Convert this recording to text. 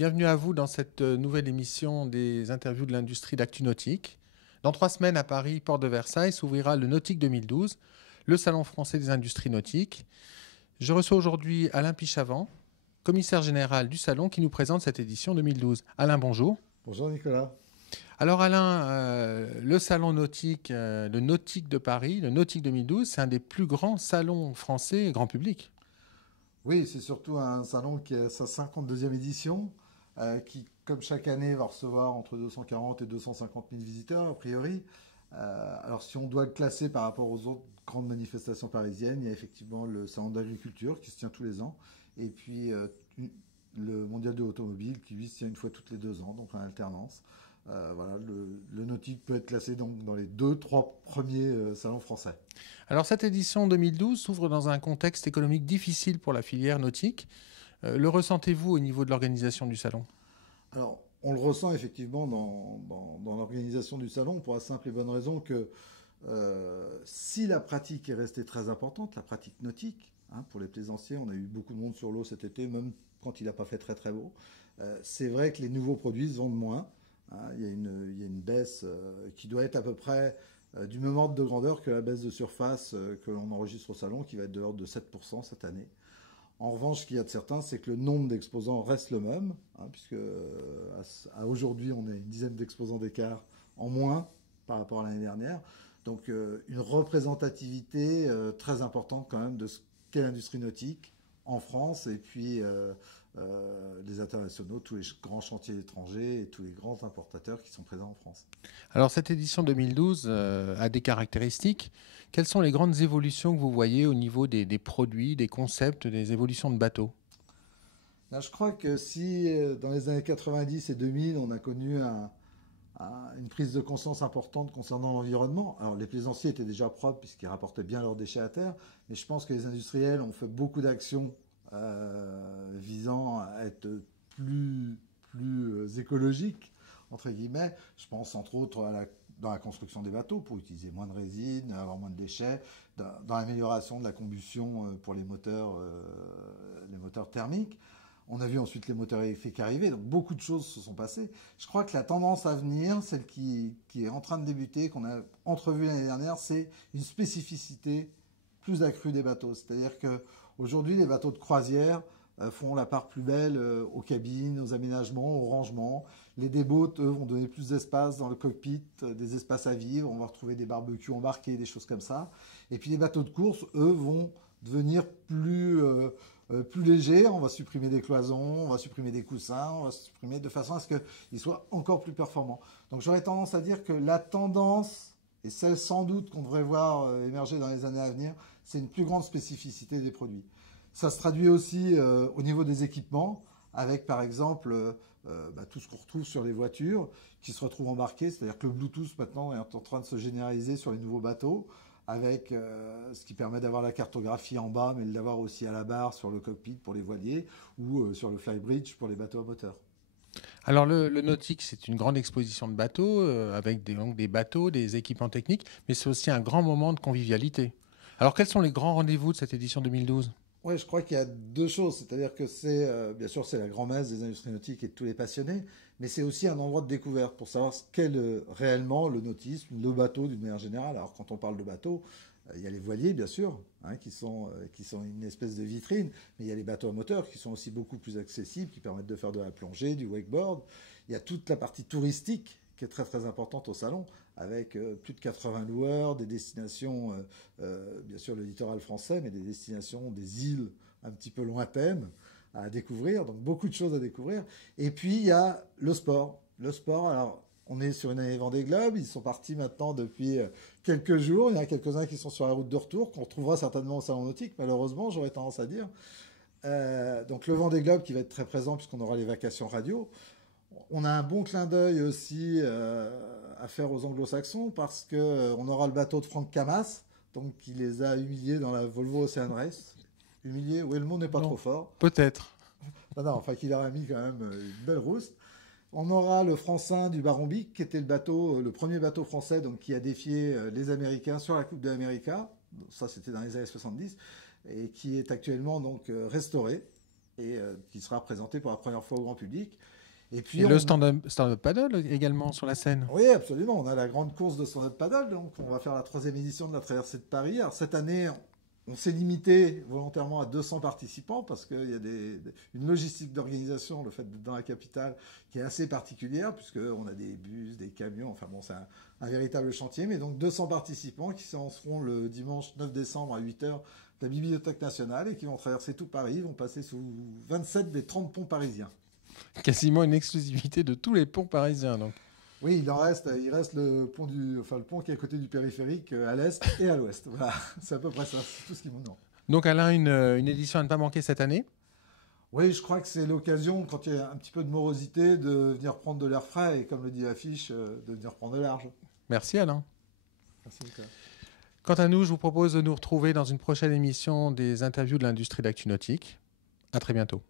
Bienvenue à vous dans cette nouvelle émission des interviews de l'industrie d'actu nautique. Dans 3 semaines à Paris, porte de Versailles, s'ouvrira le Nautique 2012, le salon français des industries nautiques. Je reçois aujourd'hui Alain Pichavant, commissaire général du salon, qui nous présente cette édition 2012. Alain, bonjour. Bonjour Nicolas. Alors Alain, le salon nautique, le Nautique de Paris, le Nautique 2012, c'est un des plus grands salons français grand public. Oui, c'est surtout un salon qui a sa 52e édition, qui, comme chaque année, va recevoir entre 240 et 250 000 visiteurs, a priori. Alors, si on doit le classer par rapport aux autres grandes manifestations parisiennes, il y a effectivement le salon d'agriculture qui se tient tous les ans, et puis le mondial de l'automobile qui, lui, se tient une fois toutes les 2 ans, donc en alternance. Voilà, le nautique peut être classé donc dans les 2-3 premiers salons français. Alors cette édition 2012 s'ouvre dans un contexte économique difficile pour la filière nautique. Le ressentez-vous au niveau de l'organisation du salon? Alors, on le ressent effectivement dans l'organisation du salon pour la simple et bonne raison que si la pratique est restée très importante, la pratique nautique, hein, pour les plaisanciers, on a eu beaucoup de monde sur l'eau cet été, même quand il n'a pas fait très très beau. C'est vrai que les nouveaux produits se vendent moins. Hein, il y a une baisse qui doit être à peu près du même ordre de grandeur que la baisse de surface que l'on enregistre au salon, qui va être de l'ordre de 7% cette année. En revanche, ce qu'il y a de certain, c'est que le nombre d'exposants reste le même, hein, puisque à aujourd'hui, on a une dizaine d'exposants d'écart en moins par rapport à l'année dernière. Donc, une représentativité très importante quand même de ce qu'est l'industrie nautique en France, et puis les internationaux, tous les grands chantiers étrangers et tous les grands importateurs qui sont présents en France. Alors cette édition 2012 a des caractéristiques. Quelles sont les grandes évolutions que vous voyez au niveau des produits, des concepts, des évolutions de bateaux? Là, je crois que si dans les années 90 et 2000, on a connu une prise de conscience importante concernant l'environnement. Alors les plaisanciers étaient déjà propres puisqu'ils rapportaient bien leurs déchets à terre, mais je pense que les industriels ont fait beaucoup d'actions visant à être plus écologiques, entre guillemets. Je pense entre autres dans la construction des bateaux pour utiliser moins de résine, avoir moins de déchets, dans l'amélioration de la combustion pour les moteurs thermiques. On a vu ensuite les moteurs électriques arriver, donc beaucoup de choses se sont passées. Je crois que la tendance à venir, celle qui est en train de débuter, qu'on a entrevue l'année dernière, c'est une spécificité plus accrue des bateaux. C'est-à-dire qu'aujourd'hui, les bateaux de croisière font la part plus belle aux cabines, aux aménagements, au rangement. Les déboats, eux, vont donner plus d'espace dans le cockpit, des espaces à vivre. On va retrouver des barbecues embarqués, des choses comme ça. Et puis les bateaux de course, eux, vont devenir plus légers. On va supprimer des cloisons, on va supprimer des coussins, on va supprimer de façon à ce qu'ils soient encore plus performants. Donc j'aurais tendance à dire que la tendance, et celle sans doute qu'on devrait voir émerger dans les années à venir, c'est une plus grande spécificité des produits. Ça se traduit aussi au niveau des équipements, avec par exemple tout ce qu'on retrouve sur les voitures, qui se retrouvent embarqués, c'est-à-dire que le Bluetooth maintenant est en train de se généraliser sur les nouveaux bateaux, avec ce qui permet d'avoir la cartographie en bas, mais de l'avoir aussi à la barre sur le cockpit pour les voiliers, ou sur le flybridge pour les bateaux à moteur. Alors le nautique, c'est une grande exposition de bateaux, avec donc des bateaux, des équipements techniques, mais c'est aussi un grand moment de convivialité. Alors quels sont les grands rendez-vous de cette édition 2012? Oui, je crois qu'il y a deux choses. C'est-à-dire que bien sûr, c'est la grand-messe des industries nautiques et de tous les passionnés, mais c'est aussi un endroit de découverte pour savoir ce qu'est réellement le nautisme, le bateau d'une manière générale. Alors, quand on parle de bateau, il y a les voiliers, bien sûr, hein, qui sont une espèce de vitrine, mais il y a les bateaux à moteur qui sont aussi beaucoup plus accessibles, qui permettent de faire de la plongée, du wakeboard. Il y a toute la partie touristique qui est très très importante au salon, avec plus de 80 loueurs, des destinations, bien sûr le littoral français, mais des destinations, des îles un petit peu lointaines à découvrir, donc beaucoup de choses à découvrir. Et puis il y a le sport. Le sport, alors on est sur une année Vendée Globe, ils sont partis maintenant depuis quelques jours, il y en a quelques-uns qui sont sur la route de retour, qu'on retrouvera certainement au Salon Nautique, malheureusement, j'aurais tendance à dire. Donc le Vendée Globe qui va être très présent puisqu'on aura les vacations radio. On a un bon clin d'œil aussi à faire aux Anglo-Saxons parce qu'on aura le bateau de Franck Camas, donc qui les a humiliés dans la Volvo Ocean Race. Humiliés, oui, le mot n'est pas Non, trop fort. peut-être. Non, non, enfin qu'il leur a mis quand même une belle rousse. On aura le Francin du Baron Bic, qui était le premier bateau français, donc qui a défié les Américains sur la Coupe de l'América. Ça, c'était dans les années 70, et qui est actuellement donc restauré. et qui sera présenté pour la première fois au grand public. Et puis Et le stand-up paddle également sur la scène. Oui, absolument. On a la grande course de stand-up paddle, donc on va faire la 3e édition de la traversée de Paris. Alors cette année, on s'est limité volontairement à 200 participants parce qu'il y a une logistique d'organisation, le fait d'être dans la capitale, qui est assez particulière, puisqu'on a des bus, des camions, enfin bon, c'est un véritable chantier. Mais donc 200 participants qui seront le dimanche 9 décembre à 8h de la Bibliothèque nationale et qui vont traverser tout Paris, vont passer sous 27 des 30 ponts parisiens. Quasiment une exclusivité de tous les ponts parisiens, donc. Oui, il reste le pont le pont qui est à côté du périphérique à l'est et à l'ouest. Voilà, c'est à peu près ça, c'est tout ce qui nous manque. Donc Alain, une édition à ne pas manquer cette année. Oui, je crois que c'est l'occasion, quand il y a un petit peu de morosité, de venir prendre de l'air frais et, comme le dit l'affiche, de venir prendre de l'argent. Merci Alain. Merci beaucoup. Quant à nous, je vous propose de nous retrouver dans une prochaine émission des interviews de l'industrie d'actu nautique. À très bientôt.